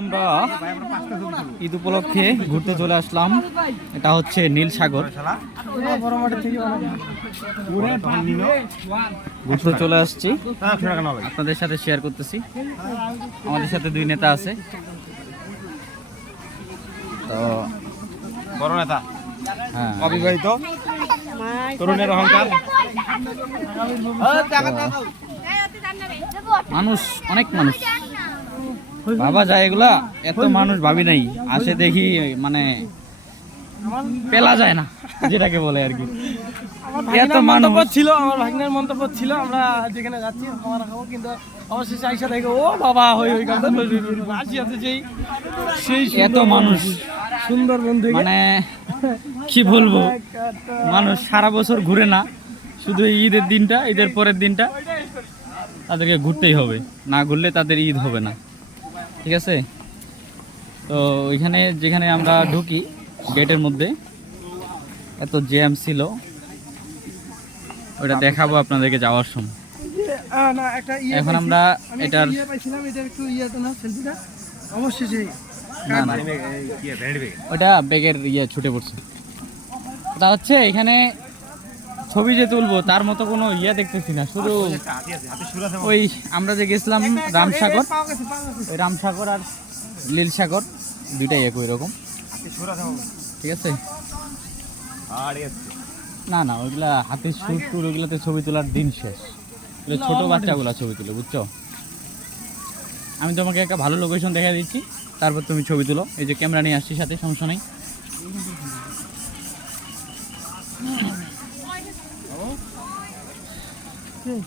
আমরা ঈদ উপলক্ষে ঘুরতে চলে আসলাম। এটা হচ্ছে নীল সাগর ঘুরতে চলে আসছি। আপনাদের সাথে শেয়ার করতেছি। আমাদের সাথে দুই নেতা আছে। তো বড় নেতা। হ্যাঁ। অবিবাহিত। তরুণের অহংকার। মানুষ অনেক মানুষ। বাবা যায় এগুলা? এত মানুষ ভাবি নাই। আসে দেখি মানে পেলা যায় না যেটাকে বলে আর কি। এত মন্তব্য ছিল আমার ভাগ্নের মন্তব্য ছিল আমরা যেখানে যাচ্ছি খাবার খাব কিন্তু অবশেষে আইসা দেখে ও বাবা হই হই কথা আসিয়াতে যেই সেই এত মানুষ। সুন্দর বন্ধু মানে কি বলব? মানুষ সারা বছর ঘুরে না শুধু ঈদের দিনটা ঈদের পরের দিনটা তাদেরকে ঘুরতেই হবে। না ঘুরলে তাদের ঈদ হবে না। ঠিক আছে? তো ওইখানে যেখানে আমরা ঢুকি গেটের মধ্যে এত জ্যাম ছিল। ওটা দেখাবো আপনাদেরকে যাওয়ার সময়। না ইয়ে এখন আমরা এটার ইয়ে ইয়ে না না না। ওটা ব্যাগের ইয়ে ছুটে পড়ছে। ওটা হচ্ছে এখানে ছবি যে তুলবো তার মতো কোনো ইয়ে দেখতেছি না শুধু ওই আমরা যে গেছিলাম রামসাগর ওই রামসাগর আর লীল সাগর দুইটাই একই রকম। ঠিক আছে? না না ওইগুলা হাতের সুর টুর ওইগুলাতে ছবি তোলার দিন শেষ। ছোট বাচ্চাগুলা ছবি তুলে বুঝছ? আমি তোমাকে একটা ভালো লোকেশন দেখা দিচ্ছি তারপর তুমি ছবি তুলো। এই যে ক্যামেরা নিয়ে আসছি সাথে সমস্যা নেই। 어? 네.